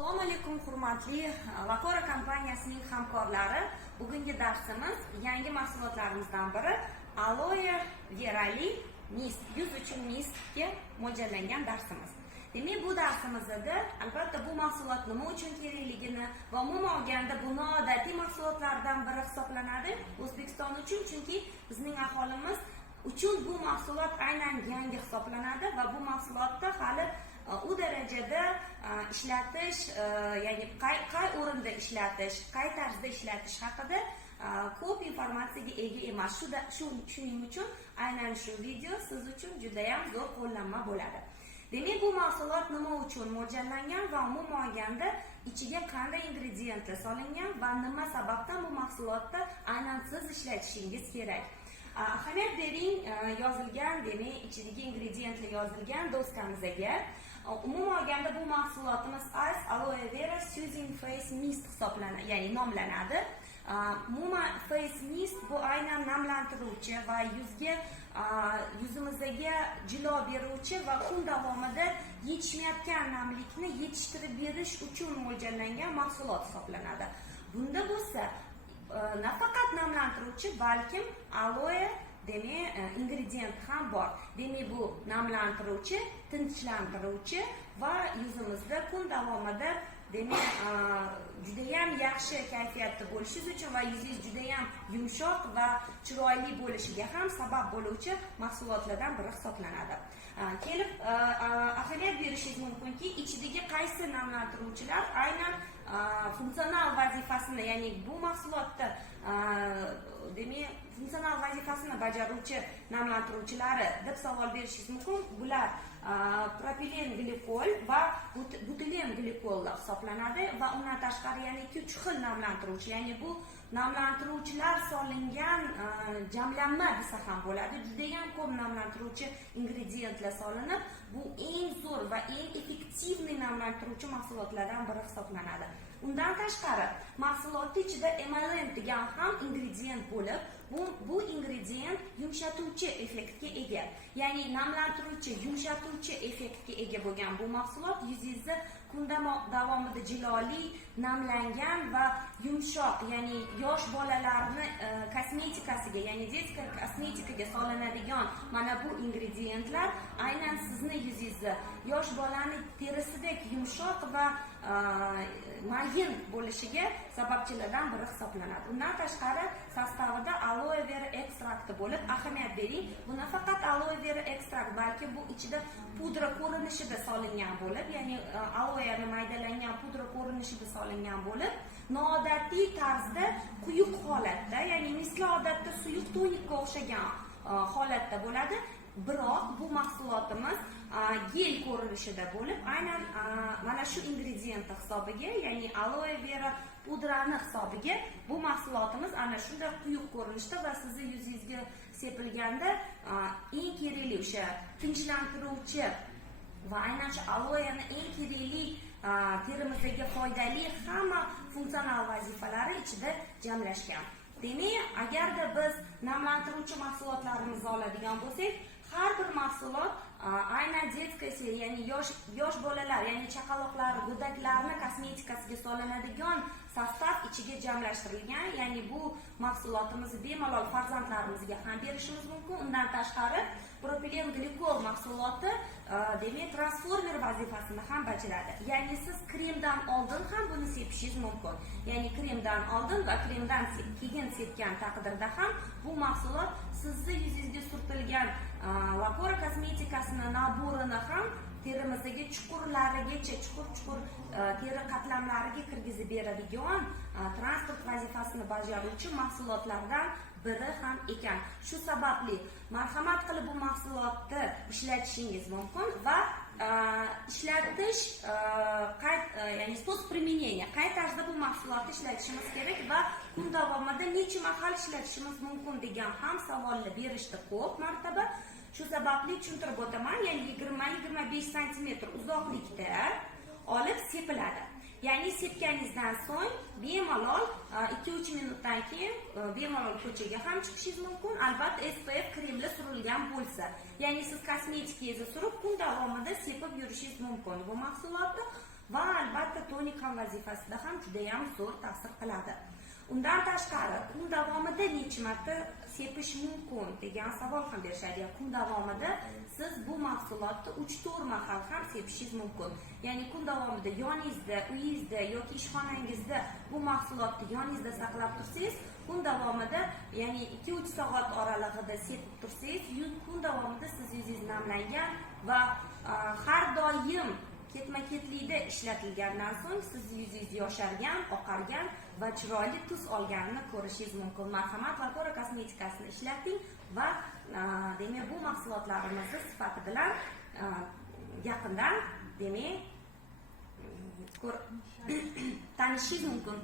Assalomu alaykum hurmatli Lakora kompaniyasining hamkorlari. Bugungi darsimiz yangi mahsulotlarimizdan biri aloe verali mist, yuz uchun mistga mo'ljallangan darsimiz. Demak, bu darsimizda albatta bu mahsulot nima uchun kerakligini va umuman olganda bu noodatiy mahsulotlardan biri hisoblanadi O'zbekiston uchun, chunki bizning aholimiz uchun bu mahsulot aynan yangi hisoblanadi va bu mahsulotda hali u darajada ishlatish, ya'ni qay o'rinda ishlatish, qay tarzda ishlatish haqida ko'p informatsiyaga ega emas. Shuning uchun aynan shu video siz uchun juda ham zo'r qo'llanma bo'ladi. Demak, bu mahsulot nima uchun mo'ljallangan va umuman olganda ichiga qanday ingrediyentlar solingan va nima sababdan bu mahsulotda aynan siz ishlatishingiz kerak. Ahamiyat bering yozilgan, demak ichidagi ingrediyentlar yozilgan do'skamizga. Umuman olganda bu mahsulotimiz Ice Aloe Vera Soothing Face Mist hisoblanadi, ya'ni nomlanadi. Umuman Face Mist bu aynan namlantiruvchi va yuzimizga jilo beruvchi va kun davomida yetishmayotgan namlikni yetishtirib berish uchun mo'ljallangan mahsulot hisoblanadi. Bunda bo'lsa nafaqat namlantiruvchi, balkim aloe demak ingredient ham bor. Demak, bu namlantiruvchi, tinchlantiruvchi va yuzimizda kun davomida demak juda ham yaxshi kayfiyatda bo'lishingiz uchun va yuzingiz juda ham yumshoq va chiroyli bo'lishiga ham sabab bo'luvchi mahsulotlardan biri hisoblanadi. Kelib ahamiyat berishingiz mumkinki, ichidagi qaysi namlantiruvchilar aynan funksional vazifasini, ya'ni bu mahsulotda demak funksional vazifasini bajaruvchi namlantiruvchilari deb savol berishingiz mumkin. Bular propilen glikol va butilen glikollar hisoblanadi va undan tashqari yana 2-3 xil namlantiruvchi, ya'ni bu namlantiruvchilar solingan jamlanma desa ham bo'ladi. Juda ham ko'p namlantiruvchi ingrediyentlar solinib, bu eng zo'r va eng effektivniy namlantiruvchi mahsulotlardan biri hisoblanadi. Undan tashqari mahsulotning ichida emalen degan ham ingredient bo'lib, bu ingredient yumshatuvchi effektga ega. Ya'ni namlantiruvchi, yumshatuvchi effektga ega bo'lgan bu mahsulot yuzingizni kun davomida jiloli, namlangan va yumshoq, ya'ni yosh bolalarni kosmetikasiga, ya'ni detskiy kosmetikaga solinadigan mana bu ingrediyentlar aynan sizni yuzingizni yosh bolani terisidek yumshoq va mayin bo'lishiga sababchilardan biri hisoblanadi. Undan tashqari sostavida aloe vera ekstrakti bo'lib, ahamiyat bering, bu nafaqat aloe vera ekstrakt, balki bu ichida pudra ko'rinishida solingan bo'lib, ya'ni aloeni maydalangan pudra ko'rinishida solingan bo'lib, noodatiy tarzda quyuq holatda, ya'ni misli odatda suyuq tonikka o'xshagan holatda bo'ladi. Biroq bu mahsulotimiz gel ko'rinishida bo'lib, aynan mana shu ingredient hisobiga, ya'ni aloe vera pudrani hisobiga bu mahsulotimiz ana shunday quyuq ko'rinishda va sizni yuzingizga sepilganda eng kerakli o'sha tinchlantiruvchi va aynan shu aloeni eng kerakli terimizga foydali hamma funksional vazifalari ichida jamlashgan. Demak, agarda biz namlantiruvchi mahsulotlarimizni oladigan bo'lsak, har bir mahsulot aynan detskiy, ya'ni yosh bolalar, ya'ni chaqaloqlar, go'daklarni kosmetikasiga solinadigan sostav ichiga jamlashtirilgan. Ya'ni bu mahsulotimizni bemalol farzandlarimizga ham berishimiz mumkin. Undan tashqari propilen glikol mahsuloti demak transformer vazifasini ham bajaradi. Ya'ni siz kremdan oldin ham buni sepishingiz mumkin. Ya'ni kremdan oldin va kremdan keyin sepgan taqdirda ham bu mahsulot sizni yuzingizga surtilgan Lakora kosmetikasini naborini ham terimizdagi chuqurlarigacha, chuqur teri qatlamlariga kirgizib beradigan transport vazifasini bajaruvchi mahsulotlardan biri ham ekan. Shu sababli marhamat qilib bu mahsulotni ishlatishingiz mumkin va ishlatish ya'ni spos применения, qay tarzda bu mahsulotni ishlatishimiz kerak va kun davomida necha mahal ishlatishimiz mumkin degan ham savollar berishdi ko'p martaba. Shu sababli tushuntirib o'taman. Ya'ni 20-25 sm uzoqlikda olib sepiladi. Ya'ni sepganingizdan so'ng bemalol 2-3 minutdan keyin bemalol ko'chaga ham chiqishingiz mumkin. Albatta SPF kremli surilgan bo'lsa. Ya'ni siz kosmetikangizni surib kun davomida sepib yurishingiz mumkin bu mahsulotni. va albatta tonik ham vazifasida ham juda ham zo'r ta'sir qiladi. Undan tashqari kun davomida necha marta sepish mumkin degan savol ham berishadi. Kun davomida siz bu mahsulotni 3-4 mahal ham sepishingiz mumkin. Ya'ni kun davomida yoningizda, uyingizda yoki ishxonangizda bu mahsulotni yoningizda saqlab tursangiz, kun davomida, ya'ni 2-3 soat oralig'ida sepib tursangiz, kun davomida siz yuzingiz namlangan va har doim ketma-ketlikda ishlatilgandan so'ng siz yuzingiz yoshargan, oqargan va chiroyli tus olganini ko'rishingiz mumkin. Marhamat, Valtora kosmetikasini ishlating va demak bu mahsulotlarimizni sifati bilan yaqindan demak tanishishingiz mumkin.